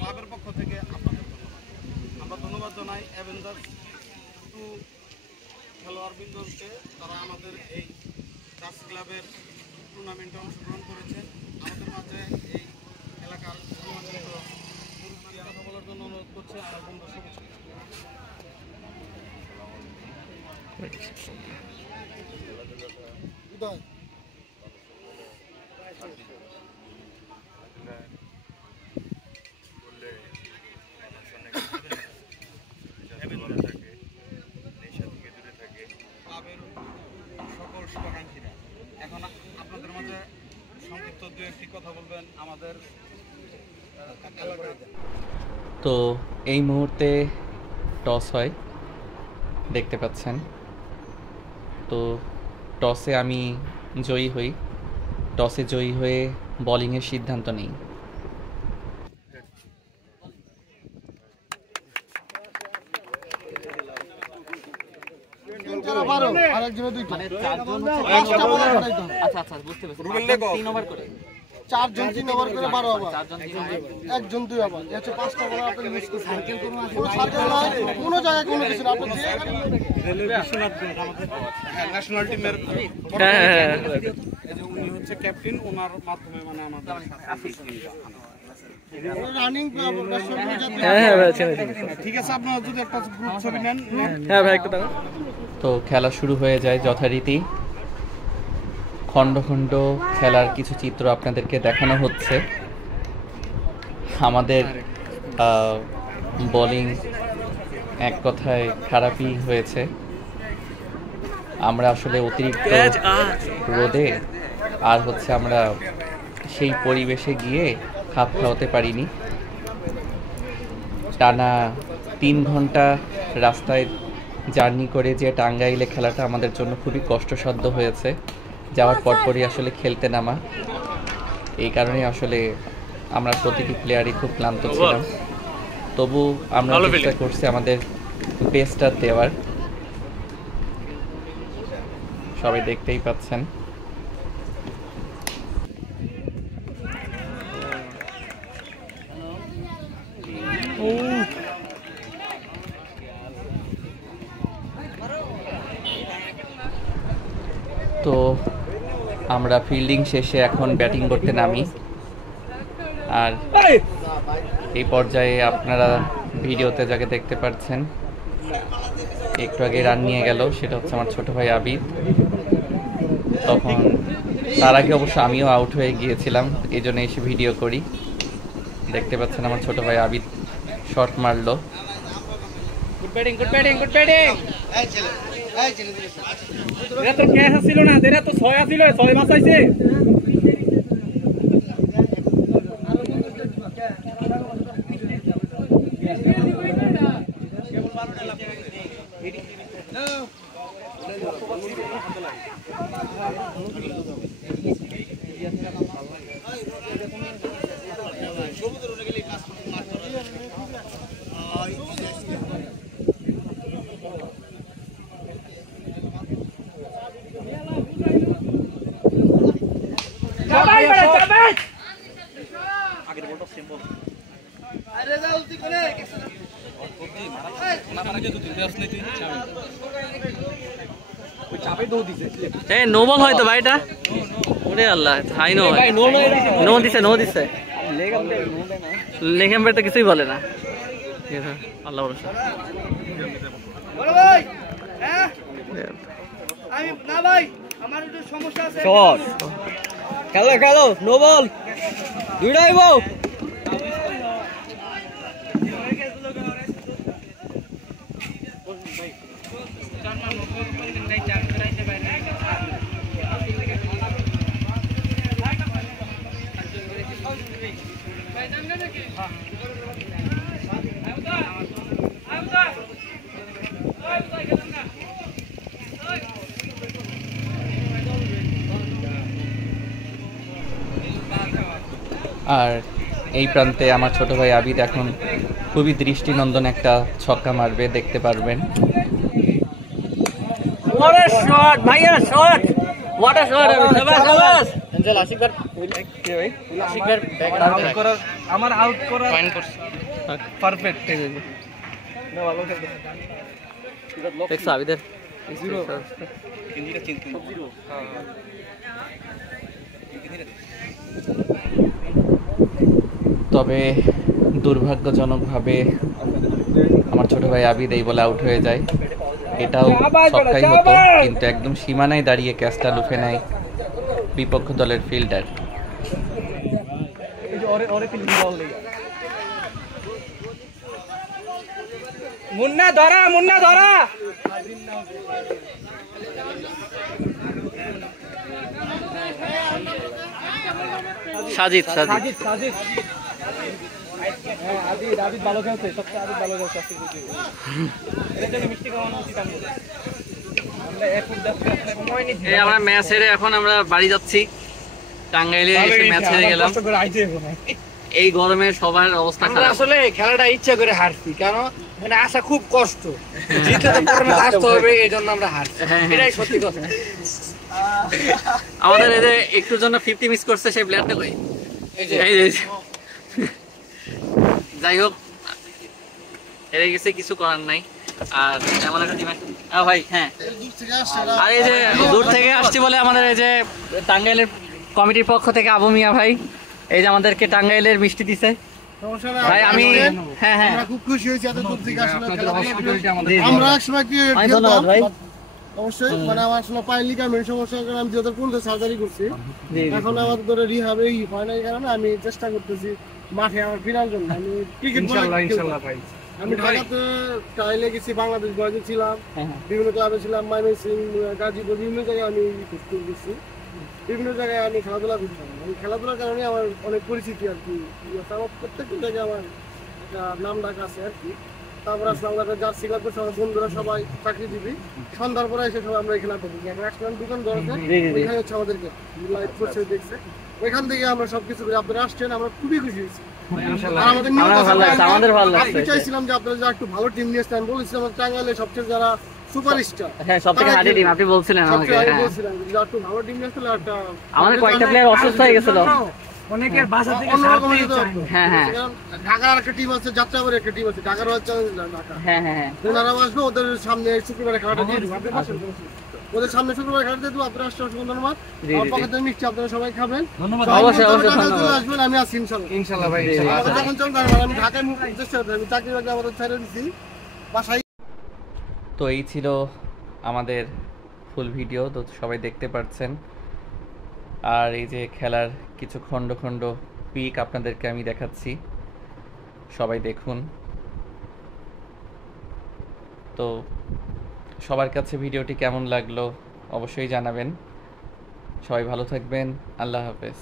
ক্লাবের পক্ষ থেকে আপনাদের আমরা ধন্যবাদ জানাই অ্যাভেঞ্জার্স 2 খেলোয়াড়বৃন্দকে। তারা আমাদের এই ডাচ ক্লাবের টুর্নামেন্টে অংশগ্রহণ করেছে। আমাদের মাঝে এই এলাকার সম্মানিত মুরব্বী কথা বলার জন্য অনুরোধ করছে। আমার বন্ধু সবুজ ক্লাবের সকল শুভাকাঙ্ক্ষীরা এখন আপনাদের মাঝে সংক্ষিপ্ত দু একটি কথা বলবেন আমাদের। তো এই মুহূর্তে টস হয় দেখতে পাচ্ছেন। তো টসে আমি জয়ী হই। টসে জয়ী হয়ে বোলিংয়ের সিদ্ধান্ত নেই। চারজন 3 ওভার করে 12 ওভার, একজন 2 ওভার, হচ্ছে 5টা বল আপনি ইউজ করতে সার্কেল কোনো কোনো জায়গায় কোনো কিছু না। আপনি যে ন্যাশনাল টিমের উনি হচ্ছে ক্যাপ্টেন, ওনার মাধ্যমে মানে আমাদের রানিং ঠিক আছে। আপনারা যদি একটা গ্রুপ ছবি নেন। হ্যাঁ ভাই একটু দাঁড়ান। তো খেলা শুরু হয়ে যায় যথারীতি। খণ্ড খণ্ড খেলার কিছু চিত্র আপনাদেরকে দেখানো হচ্ছে। আমাদের বোলিং এক কথায় খারাপই হয়েছে। আমরা আসলে অতিরিক্ত রোদে আর হচ্ছে আমরা সেই পরিবেশে গিয়ে খাপ খাওয়াতে পারিনি। টানা 3 ঘন্টা রাস্তায় জার্নি করে যে টাঙ্গাইলে খেলাটা আমাদের জন্য খুবই কষ্টসাধ্য হয়েছে। যাওয়ার পরপরই আসলে খেলতে নামা, এই কারণে আসলে আমরা প্রতিটি প্লেয়ারই খুব ক্লান্ত ছিলাম। তবু আমরা চেষ্টা করছি আমাদের বেস্টটা দেওয়ার। সবাই দেখতেই পাচ্ছেন। তো আমরা ফিল্ডিং শেষে এখন ব্যাটিং করতে নামি। আর এই পর্যায়ে আপনারা ভিডিওতে যাকে দেখতে পাচ্ছেন একটু আগে রান নিয়ে গেল, সেটা হচ্ছে আমার ছোট ভাই আবিদ। তখন তার আগে অবশ্য আমিও আউট হয়ে গিয়েছিলাম, এই জন্য এসে ভিডিও করি। দেখতে পাচ্ছেন আমার ছোট ভাই আবিদ শট মারলো। Good batting, good batting, good batting. এরা তো ক্যাচ ছিল না, এরা তো 6 ছিল, 6 বাঁচাইছে। নো বল হয়তো ভাই, এটা ওরে আল্লাহ, হাই নো ভাই, নো দিছে, নো দিছে। লেগ এম্পায়ার তো কিছুই বলে না। আল্লাহ ভরসা। আমি না ভাই, আমার একটু সমস্যা আছে। শট খেলো খেলো, নো বল, দুইটাই বল। আর এই প্রান্তে আমার ছোট ভাই আবিদ এখন খুবই দৃষ্টিনন্দন একটা ছক্কা মারবে, দেখতে পারবেন। What a shot, ভাইয়া, shot! What a shot! আমার আউট করা পারফেক্ট ঠিক আছে না ভালো খেলতে দেখছো আবিদের জিরো তবে দুর্ভাগ্যজনকভাবে আমার ছোট ভাই আবিদ এই বলে আউট হয়ে যায়। এটাও ছক্কাই হতো, কিন্তু একদম সীমানায় দাঁড়িয়ে ক্যাচটা লুফে নেয় বিপক্ষ দলের ফিল্ডার। মুন্না ধরা সাজিদ আবিদ ভালো খেলছে, সবচেয়ে আবিদ ভালো খেলছে আজকে যদি এর জন্য মিষ্টি খাওয়ানো উচিত আমাদের। আমরা এক ফুট যাচ্ছি, সময় নিচ্ছি। এই আমরা ম্যাচ হেরে এখন আমরা বাড়ি যাচ্ছি। টাঙ্গাইলে এসে ম্যাচ হেরে গেলাম। কষ্ট করে আইতে হবে না। এই গরমে সবার অবস্থা আমরা খারাপ। আসলে খেলাটা ইচ্ছা করে হারছি, কারণ মানে আসা খুব কষ্ট, জিতে তো পরে আসতে হবে, এই জন্য আমরা হারছি, এটাই সত্যি কথা। আমাদের এই যে একটুর জন্য 50 মিস করছে সেই প্লেয়ারটা কই? এই যে যাই হোক, হেরে গেছে, কিছু করার নাই। আর এমন একটা টিম ভাই, হ্যাঁ, আর এই যে দূর থেকে আসছি বলে আমাদের এই যে টাঙ্গাইলের কমিটির পক্ষ থেকে আবু মিয়া ভাই এই যে আমাদেরকে টাঙ্গাইলের মিষ্টি দিছে ভাই। আমি হ্যাঁ আমরা খুব খুশি হয়েছি এত দূর থেকে আসলে হসপিটালিটি আমাদের আমরা একসময় কি অনেক ধন্যবাদ ভাই। অবশ্যই মানে আমার আসলে পায়ের লিগামেন্ট সমস্যার কারণে আমি 2015 সার্জারি করছি। এখন আমার ধরে রিহাবে হয় না, এই কারণে আমি চেষ্টা করতেছি মাঠে আমার ফেরার জন্য। আমি ক্রিকেট ইনশাআল্লাহ ভাই। আমি ঢাকাতে ট্রাইলে গেছি, বাংলাদেশ বয়সে ছিলাম, বিভিন্ন ক্লাবে ছিলাম, ময়মনসিংহ, গাজীপুর, বিভিন্ন জায়গায় আমি গেছি, বিভিন্ন জায়গায় আমি খেলাধুলা করতাম। আমি খেলাধুলার কারণে আমার অনেক পরিচিতি আর কি, আমার প্রত্যেকটা জায়গায় আমার একটা নাম ডাক আছে আর কি। তারপর আসলে আমরা জার্সি ক্লাব করছি, আমার বন্ধুরা সবাই চাকরিজীবী, সন্ধ্যার পরে এসে সবাই আমরা এখানে থাকি। একটা দোকান ধরেছে, ওইখানে হচ্ছে আমাদেরকে লাইভ করছে, দেখছে, ওইখান থেকে আমরা সবকিছু করি। আপনারা আসছেন, আমরা খুবই খুশি হয়েছি। আর আমাদের আমাদের ভালো লাগছে। আমি চাইছিলাম যে আপনারা যা একটু ভালো টিম নিয়ে আসতেন। আমি বলেছিলাম আমার টাঙ্গাইলের সবচেয়ে যারা সুপারস্টার, হ্যাঁ, সবথেকে হার্ড টিম আপনি বলছিলেন আমাকে। হ্যাঁ, বলছিলাম যে একটু ভালো টিম নিয়ে আসলে একটা আমাদের কয়েকটা প্লেয়ার অসুস্থ হয়ে গেছিল। অনেকের বাসা থেকে অন্যরকম হয়ে যেত। হ্যাঁ হ্যাঁ ঢাকার একটা টিম আছে, যাত্রাবাড়ির একটা টিম আছে, ঢাকার হচ্ছে ঢাকা, হ্যাঁ হ্যাঁ ওনারাও আসবে, ওদের সামনে শুক্রবারে খেলাটা দিয়ে দেবো। আপনি বসেন, ওদের সামনে শুক্রবারে খেলাটা দিয়ে দেবো। আপনারা আসতে অসংখ্য ধন্যবাদ। আমার পক্ষ থেকে মিষ্টি আপনারা সবাই খাবেন। ধন্যবাদ। অবশ্যই ঢাকায় ধন্যবাদ। চলে আসবেন, আমি আছি ইনশাল্লাহ। ইনশাআল্লাহ ভাই। আমাদের যখন চলবে আমি ঢাকায় মুভ চেষ্টা করতে, আমি চাকরি বাকরি আমাদের ছেড়ে দিচ্ছি বাসায়। তো এই ছিল আমাদের ফুল ভিডিও, তো সবাই দেখতে পাচ্ছেন। আর এই যে খেলার কিছু খণ্ড খণ্ড পিক আপনাদেরকে আমি দেখাচ্ছি, সবাই দেখুন। তো সবার কাছে ভিডিওটি কেমন লাগলো অবশ্যই জানাবেন। সবাই ভালো থাকবেন। আল্লাহ হাফেজ।